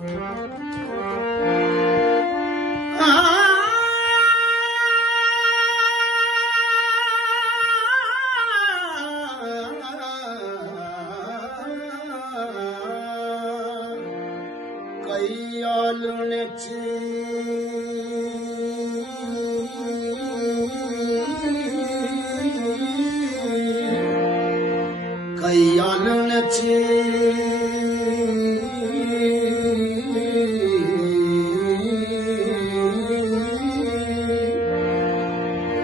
ਕਈ ਆਲਣੇ ਚ ਕਈ ਆਲਣੇ ਚ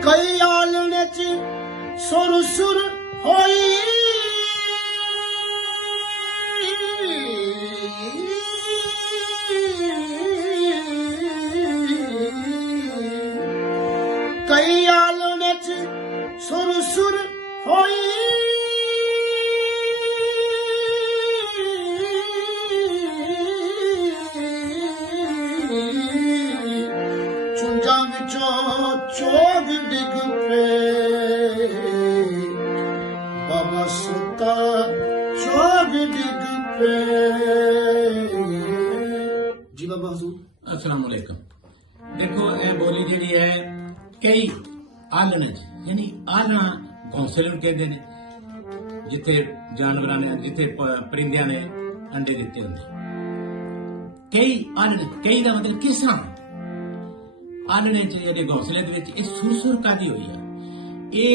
ਕਈ ਆਲਣੇ ਚ ਸੁਰ ਸੁਰ ਹੋਈ ਕਈ ਆਲਣੇ ਚ ਸੁਰ ਸੁਰ ਹੋਈ ਚੁੰਝਾਂ ਵਿੱਚੋਂ ਚੋਗ ਡਿੱਗ ਪਏ ਬਾਬਾ ਸੁੱਤਾ ਚੋਗ ਡਿੱਗ ਪਏ ਜੀ ਬਾਬਾ ਹਜ਼ੂਰ। अस्सलाम वालेकुम। देखो ये बोली जी है कई आलने यानी आलना घोंसले कहते हैं जिथे जानवर ने जिथे परिंदिया ने अंडे दिते होंगे। कई आलने कई का मतलब किस तरह आलने जे घोंसले सुर कादी हुई है ये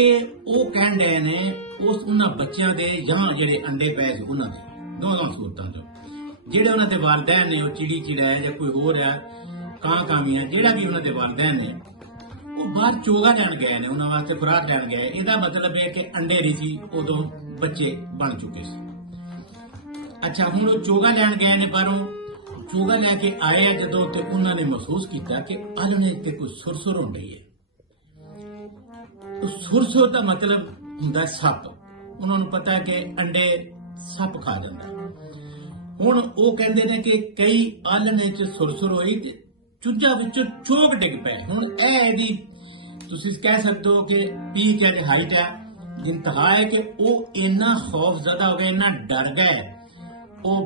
वो कह रहे ने उस उन्होंने बच्चों के जहां जेडे अंडे पै से उन्होंने दोनों सूरतों चो ਜਿਹੜੇ ਉਹਨਾਂ ਦੇ ਵਾਲदैन ਨੇ ਉਹ ਚਿੜੀ ਚਿੜਾ ਹੈ ਜਾਂ ਕੋਈ ਹੋਰ ਹੈ ਕਾਂ ਕਾਮੀਆਂ ਜਿਹੜਾ ਵੀ ਉਹਨਾਂ ਦੇ ਵਾਲदैन ਨੇ ਉਹ ਬਾਹਰ ਚੋਗਾ ਲੈਣ ਗਏ ਨੇ ਉਹਨਾਂ ਵਾਸਤੇ ਖੁਰਾਕ ਲੈਣ ਗਏ। ਇਹਦਾ ਮਤਲਬ ਹੈ ਕਿ ਅੰਡੇ ਨਹੀਂ ਸੀ ਉਦੋਂ ਬੱਚੇ ਬਣ ਚੁੱਕੇ ਸੀ। ਅੱਛਾ ਹੁਣ ਉਹ ਚੋਗਾ ਲੈਣ ਗਏ ਨੇ ਬਾਹਰੋਂ ਚੋਗਾ ਲੈ ਕੇ ਆਏ ਆ ਜਦੋਂ ਤੇ ਉਹਨਾਂ ਨੇ ਮਹਿਸੂਸ ਕੀਤਾ ਕਿ ਆਲਣੇ ਤੇ ਕੋਈ ਸੁਰਸੁਰ ਹੋ ਰਹੀ ਹੈ। ਸੁਰਸੁਰ ਦਾ ਮਤਲਬ ਹੁੰਦਾ ਸੱਪ। ਉਹਨਾਂ ਨੂੰ ਪਤਾ ਹੈ ਕਿ ਅੰਡੇ ਸੱਪ ਖਾ ਜਾਂਦਾ। ਹੁਣ ਉਹ ਕਹਿੰਦੇ ਨੇ ਕਿ ਕਈ ਆਲਣੇ ਚ ਸੁਰਸੁਰ ਹੋਈ ਤੇ ਚੁੱਝਾਂ ਵਿੱਚੋਂ ਚੋਗ ਡਿੱਗ ਪਏ। ਹੁਣ ਇਹ ਇਹਦੀ ਤੁਸੀਂ ਕਹਿ ਸਕਦੇ ਹੋ ਕਿ ਪੀਕ ਹੈ, ਹਾਈਟ ਹੈ, ਇੰਤਹਾ ਹੈ ਕਿ ਉਹ ਇੰਨਾ ਖੌਫਜ਼ਦਾ ਹੋ ਗਿਆ, ਇੰਨਾ ਡਰ ਗਏ। ਉਹ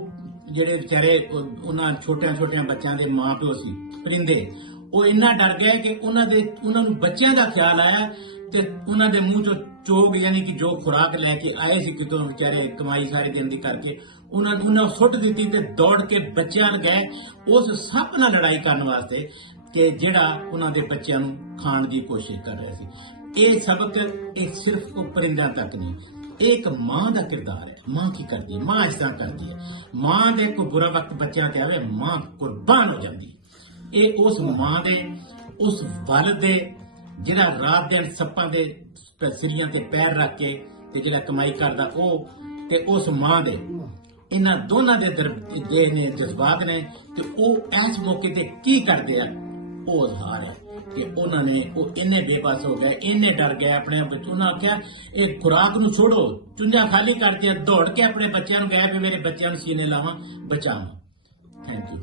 ਜਿਹੜੇ ਵਿਚਾਰੇ ਉਹਨਾਂ ਛੋਟਿਆਂ ਬੱਚਿਆਂ ਦੇ ਮਾਂ ਪਿਓ ਸੀ ਪਰਿੰਦੇ, ਉਹ ਇੰਨਾ ਡਰ ਗਏ ਕਿ ਉਹਨਾਂ ਨੂੰ ਬੱਚਿਆਂ ਦਾ ਖਿਆਲ ਆਇਆ ਤੇ ਉਹਨਾਂ ਦੇ ਮੂੰਹ ਚੋਂ ਚੋਗ ਯਾਨੀ ਕਿ ਜੋ ਖੁਰਾਕ ਲੈ ਕੇ ਆਏ ਸੀ ਕਿਤੋਂ ਵਿਚਾਰੇ ਕਮਾਈ ਸਾਰੀ ਦਿਨ ਦੀ ਕਰਕੇ ਉਹਨਾਂ ਸੁੱਟ ਦਿੱਤੀ ਤੇ ਦੌੜ ਕੇ ਬੱਚਿਆਂ ਨੂੰ ਗਏ ਉਸ ਸੱਪ ਨਾਲ ਲੜਾਈ ਕਰਨ ਵਾਸਤੇ ਕਿ ਜਿਹੜਾ ਉਹਨਾਂ ਦੇ ਬੱਚਿਆਂ ਨੂੰ ਖਾਣ ਦੀ ਕੋਸ਼ਿਸ਼ ਕਰ ਰਿਹਾ ਸੀ। ਇਹ ਸਬਕ ਇਹ ਸਿਰਫ ਉਹ ਪਰਿੰਦਿਆਂ ਤੱਕ ਨਹੀਂ, ਇਹ ਇੱਕ ਮਾਂ ਦਾ ਕਿਰਦਾਰ ਹੈ। ਮਾਂ ਕੀ ਕਰਦੀ ਹੈ? ਮਾਂ ਇਸ ਤਰ੍ਹਾਂ ਕਰਦੀ ਹੈ। ਮਾਂ ਦੇ ਕੋਈ ਬੁਰਾ ਵਕਤ ਬੱਚਿਆਂ ਤੇ ਆਵੇ ਮਾਂ ਕੁਰਬਾਨ ਹੋ ਜਾਂਦੀ। ਇਹ ਉਸ ਮਾਂ ਦੇ ਉਸ ਵੱਲ ਦੇ ਜਿਹੜਾ ਰਾਤ ਦਿਨ ਸੱਪਾਂ ਦੇ ਸਿਰੀਆਂ ਤੇ ਪੈਰ ਰੱਖ ਕੇ ਤੇ ਜਿਹੜਾ ਕਮਾਈ ਕਰਦਾ ਉਹ ਤੇ ਉਸ ਮਾਂ ਦੇ ਇਹਨਾਂ ਦੋਨਾਂ ਦੇ ਦੇ ਨੇ ਜਜ਼ਬਾਤ ਨੇ ਤੇ ਉਹ ਇਸ ਮੌਕੇ ਤੇ ਕੀ ਕਰਦੇ ਆ ਉਹ ਹਾਰ ਹੈ ਕਿ ਉਹਨਾਂ ਨੇ ਉਹ ਇੰਨੇ ਬੇਬਸ ਹੋ ਗਏ, ਇੰਨੇ ਡਰ ਗਏ ਆਪਣੇ ਆਪ ਵਿੱਚ। ਉਹਨਾਂ ਆਖਿਆ ਇਹ ਖੁਰਾਕ ਨੂੰ ਛੋੜੋ, ਚੁੰਝਾਂ ਖਾਲੀ ਕਰਦੇ ਦੌੜ ਕੇ ਆਪਣੇ ਬੱਚਿਆਂ ਨੂੰ ਗਏ ਵੀ ਮੇਰੇ ਬੱਚਿਆਂ ਨੂੰ ਸੀਨੇ ਲਾਵਾਂ ਬਚਾਵਾਂ। Thank you.